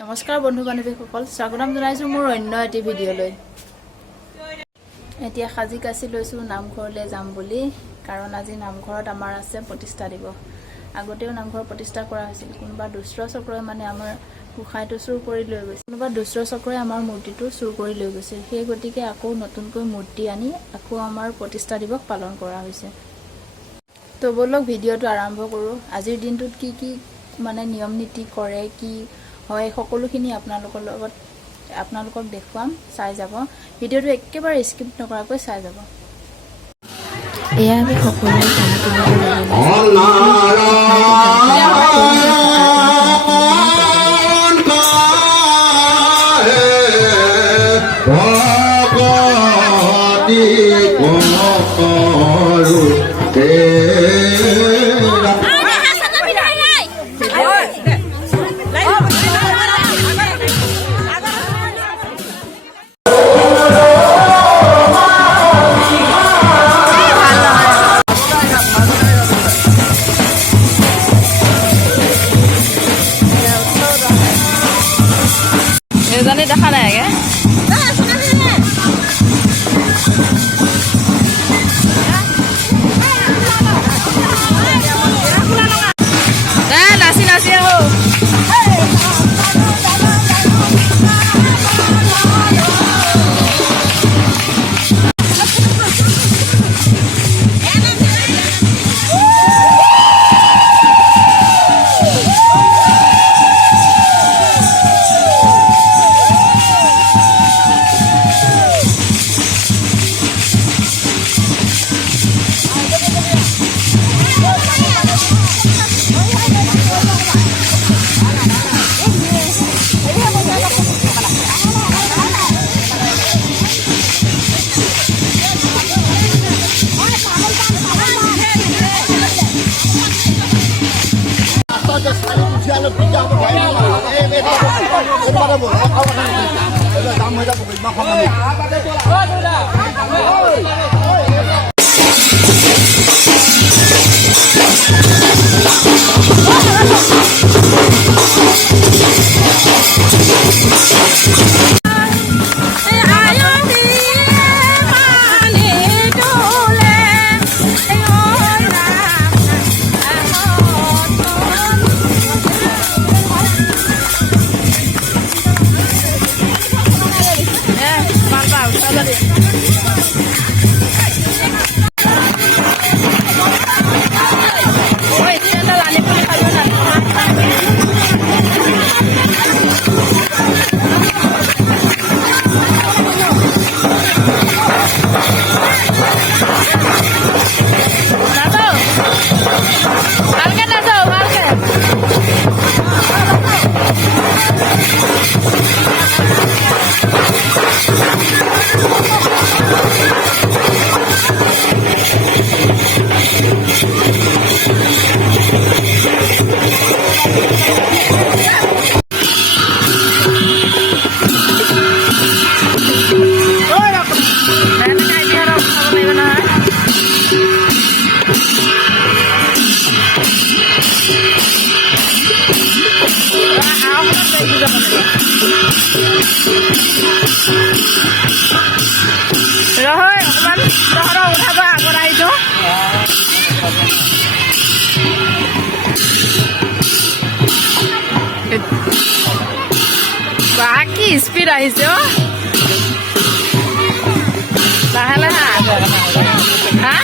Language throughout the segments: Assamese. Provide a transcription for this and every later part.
নমস্কাৰ বন্ধু বান্ধৱীসকল, স্বাগতম জনাইছোঁ মোৰ অন্য এটি ভিডিঅ'লৈ। এতিয়া সাজি কাচি লৈছোঁ নামঘৰলৈ যাম বুলি, কাৰণ আজি নামঘৰত আমাৰ আছে প্ৰতিষ্ঠা দিৱস। আগতেও নামঘৰ প্ৰতিষ্ঠা কৰা হৈছিল। কোনোবা দুষ্ট চক্ৰই আমাৰ গোসাঁইটো চুৰ কৰি লৈ গৈছিল, কোনোবা দুষ্ট চক্ৰই আমাৰ মূৰ্তিটো চুৰ কৰি লৈ গৈছিল। সেই গতিকে আকৌ নতুনকৈ মূৰ্তি আনি আকৌ আমাৰ প্ৰতিষ্ঠা দিৱস পালন কৰা হৈছে। তো বলক ভিডিঅ'টো আৰম্ভ কৰোঁ। আজিৰ দিনটোত কি কি নিয়ম নীতি কৰে, কি হয়, সকলোখিনি আপোনালোকক দেখুৱাম, চাই যাব। ভিডিঅ'টো একেবাৰে স্কিপ নকৰাকৈ চাই যাব। এয়া আমি সকলোৱে দেখা নাই আগে নাচি নাচি আহো। বাকি স্পীড আহিছে লাহে লাহে হা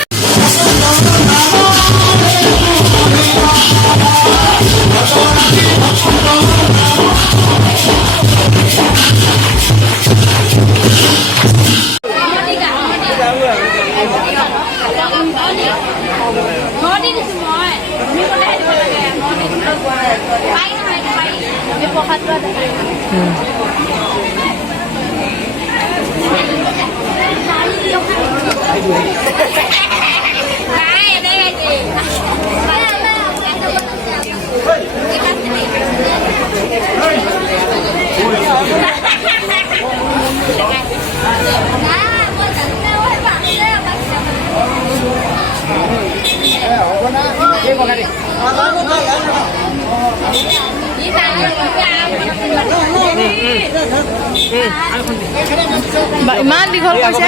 ইমান দীঘল কৈছে,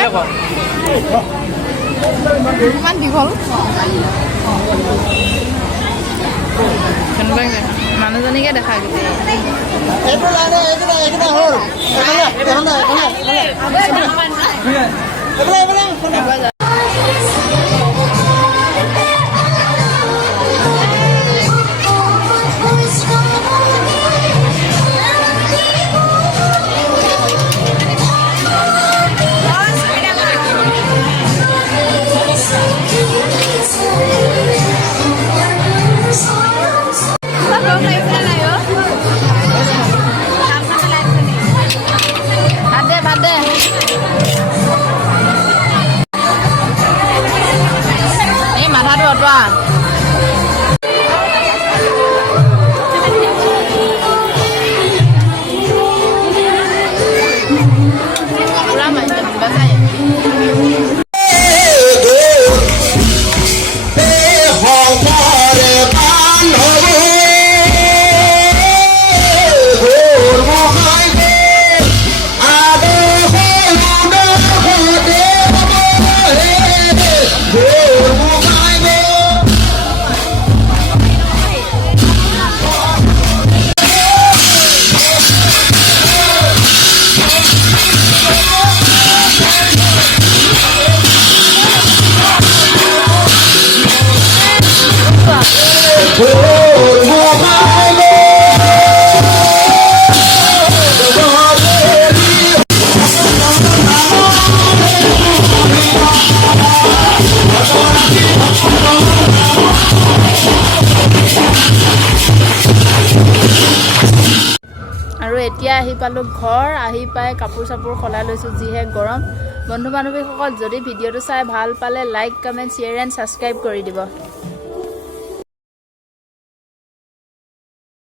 ইমান দীঘল মানুহজনীকে দেখা গোটেই আৰু এতিয়া আহি পালোঁ ঘৰ। আহি পাই কাপোৰ চাপোৰ সলাই লৈছোঁ, যিহে গৰম। বন্ধু বান্ধৱীসকল যদি ভিডিঅ'টো চাই ভাল পালে like, comment, share and subscribe কৰি দিব।